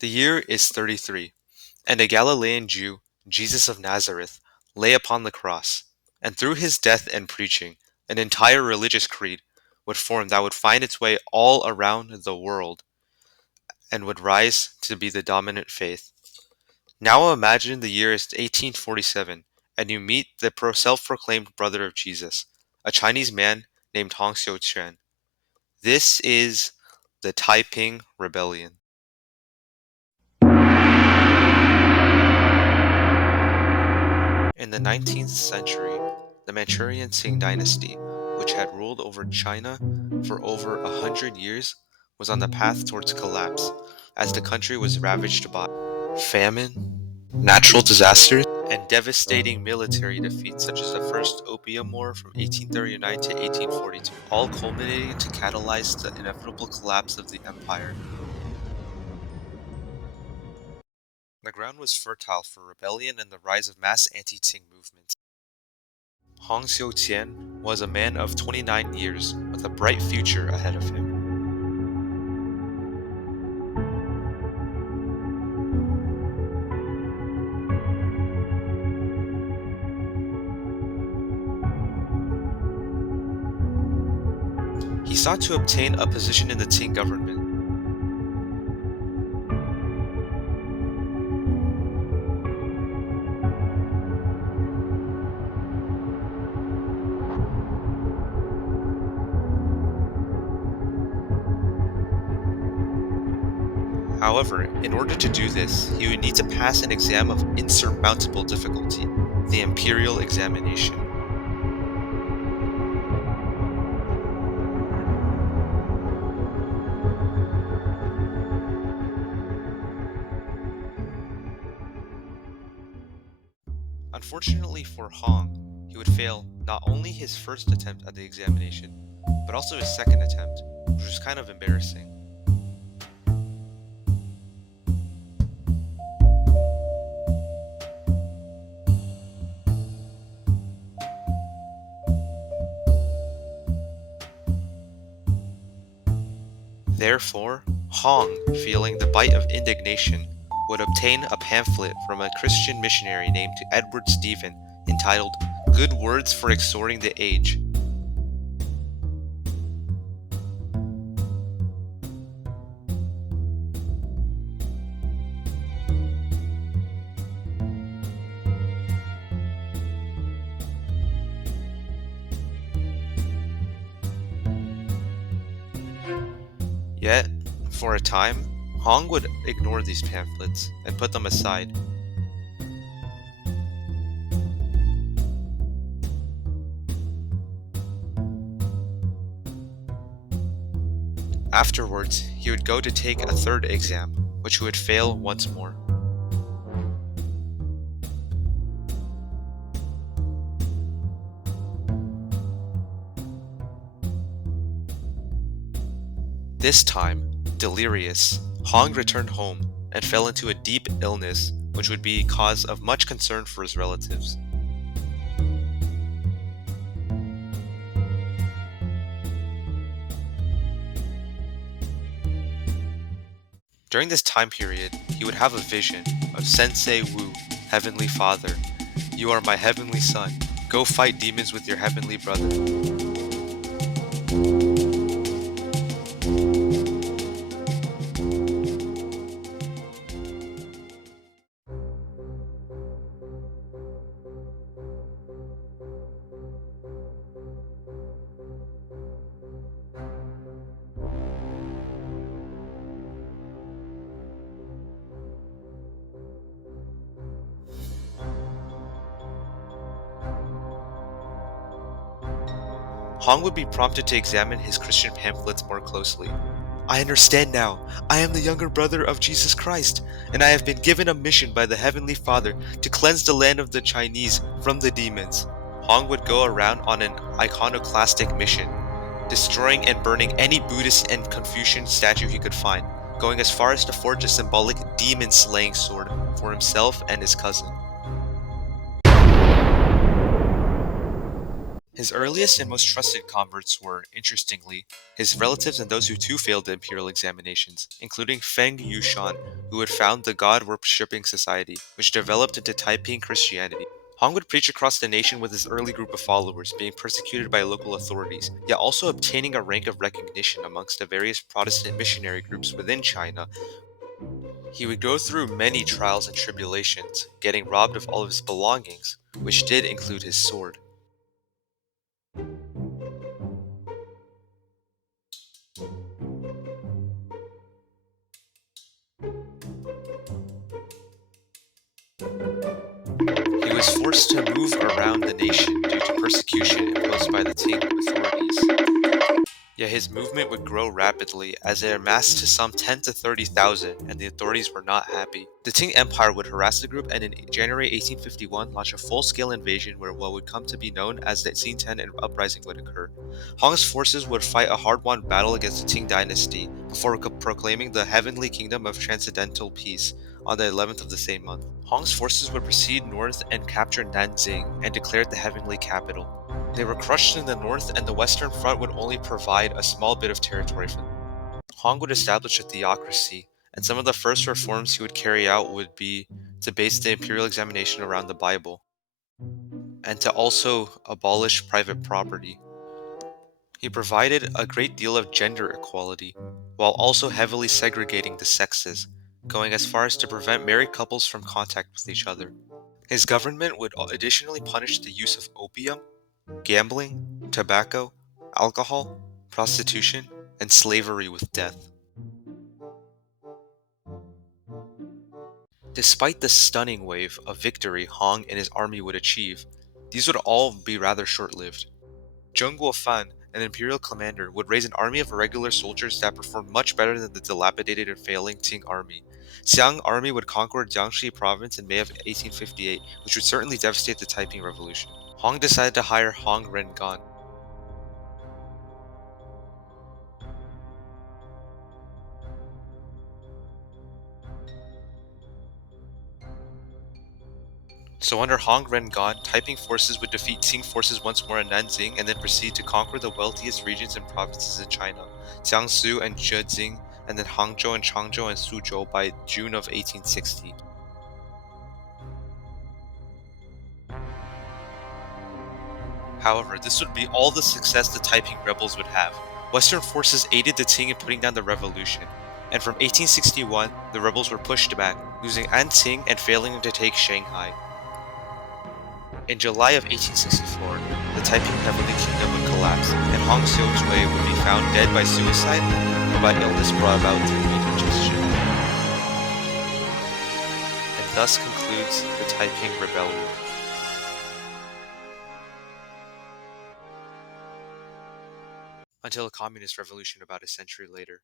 The year is 33, and a Galilean Jew, Jesus of Nazareth, lay upon the cross, and through his death and preaching, an entire religious creed would form that would find its way all around the world and would rise to be the dominant faith. Now imagine the year is 1847, and you meet the self-proclaimed brother of Jesus, a Chinese man named Hong Xiuquan. This is the Taiping Rebellion. In the 19th century, the Manchurian Qing dynasty, which had ruled over China for over 100 years, was on the path towards collapse as the country was ravaged by famine, natural disasters, and devastating military defeats such as the First Opium War from 1839 to 1842, all culminating to catalyze the inevitable collapse of the empire. The ground was fertile for rebellion and the rise of mass anti-Qing movements. Hong Xiuquan was a man of 29 years with a bright future ahead of him. He sought to obtain a position in the Qing government. However, in order to do this, he would need to pass an exam of insurmountable difficulty, the imperial examination. Unfortunately for Hong, he would fail not only his first attempt at the examination, but also his second attempt, which was kind of embarrassing. Therefore, Hong, feeling the bite of indignation, would obtain a pamphlet from a Christian missionary named Edward Stephen entitled Good Words for Exhorting the Age. Yet, for a time, Hong would ignore these pamphlets and put them aside. Afterwards, he would go to take a third exam, which he would fail once more. This time, delirious, Hong returned home and fell into a deep illness, which would be cause of much concern for his relatives. During this time period, he would have a vision of Sensei Wu, Heavenly Father. You are my heavenly son. Go fight demons with your heavenly brother. Hong would be prompted to examine his Christian pamphlets more closely. I understand now. I am the younger brother of Jesus Christ, and I have been given a mission by the Heavenly Father to cleanse the land of the Chinese from the demons. Hong would go around on an iconoclastic mission, destroying and burning any Buddhist and Confucian statue he could find, going as far as to forge a symbolic demon-slaying sword for himself and his cousin. His earliest and most trusted converts were, interestingly, his relatives and those who too failed the imperial examinations, including Feng Yushan, who had founded the god-worshipping society, which developed into Taiping Christianity. Hong would preach across the nation with his early group of followers, being persecuted by local authorities, yet also obtaining a rank of recognition amongst the various Protestant missionary groups within China. He would go through many trials and tribulations, getting robbed of all of his belongings, which did include his sword. He was forced to move around the nation due to persecution imposed by the Qing authorities. Yet his movement would grow rapidly as it amassed to some 10 to 30,000, and the authorities were not happy. The Qing Empire would harass the group and in January 1851 launch a full-scale invasion where what would come to be known as the Xinten uprising would occur. Hong's forces would fight a hard-won battle against the Qing dynasty before proclaiming the Heavenly Kingdom of Transcendental Peace on the 11th of the same month. Hong's forces would proceed north and capture Nanjing and declare it the heavenly capital. They were crushed in the north, and the Western Front would only provide a small bit of territory for them. Hong would establish a theocracy, and some of the first reforms he would carry out would be to base the imperial examination around the Bible, and to also abolish private property. He provided a great deal of gender equality, while also heavily segregating the sexes, going as far as to prevent married couples from contact with each other. His government would additionally punish the use of opium, gambling, tobacco, alcohol, prostitution, and slavery with death. Despite the stunning wave of victory Hong and his army would achieve, these would all be rather short-lived. Zheng Guofan, an imperial commander, would raise an army of regular soldiers that performed much better than the dilapidated and failing Qing army. Xiang army would conquer Jiangxi province in May of 1858, which would certainly devastate the Taiping Revolution. Hong decided to hire Hong Rengan. So under Hong Rengan, Taiping forces would defeat Qing forces once more in Nanjing and then proceed to conquer the wealthiest regions and provinces in China, Jiangsu and Zhejiang, and then Hangzhou and Changzhou and Suzhou by June of 1860. However, this would be all the success the Taiping rebels would have. Western forces aided the Qing in putting down the revolution, and from 1861, the rebels were pushed back, losing Anqing and failing to take Shanghai. In July of 1864, the Taiping Heavenly Kingdom would collapse, and Hong Xiuquei would be found dead by suicide or by illness brought about through indigestion. And thus concludes the Taiping Rebellion. Until a communist revolution about a century later.